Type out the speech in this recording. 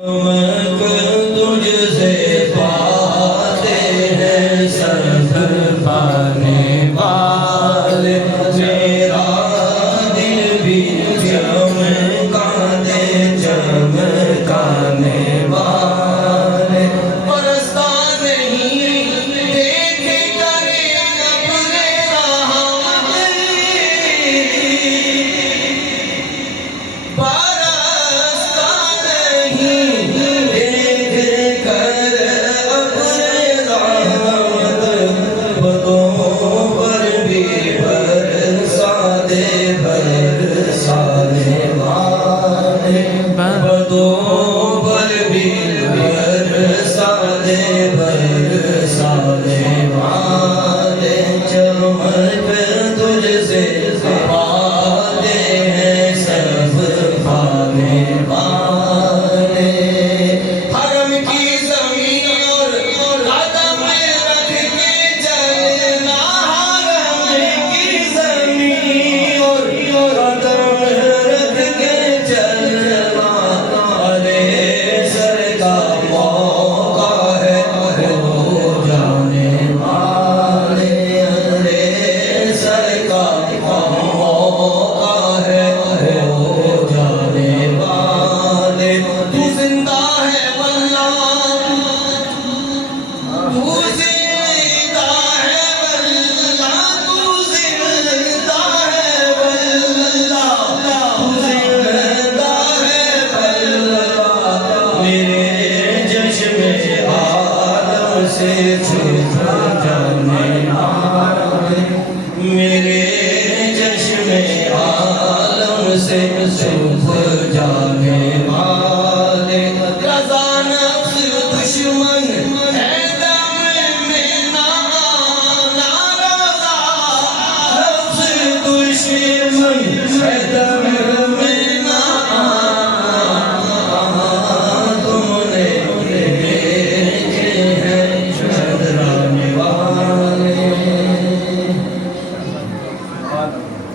تجھ سے پاتے ہیں سب پانے والے، میرا دل بھی چمکانے چمکانے والے، برستا نہیں دیکھ کر ابر رحمت، برستا نہیں دیکھ کر ابر رحمت، بدوں پر بھی برسا دے برسانے والے، بدوں پر بھی برسا دے برسانے والے، چمک تجھ سے پاتے ہیں سب پانے والے، حرم کی زمین اور قدم رکھ کے چلنا، حرم کی زمین اور قدم رکھ کے چلنا، ارے سر کا موقع ہے ہو جانے والے، ارے سر کا موقع ہے ہو جانے والے، تو زندہ ہے واللہ، تو زندہ ہے واللہ، تو زندہ ہے واللہ، تو زندہ ہے واللہ، میرے چشم عالم سے چھپ جانے والے، میرے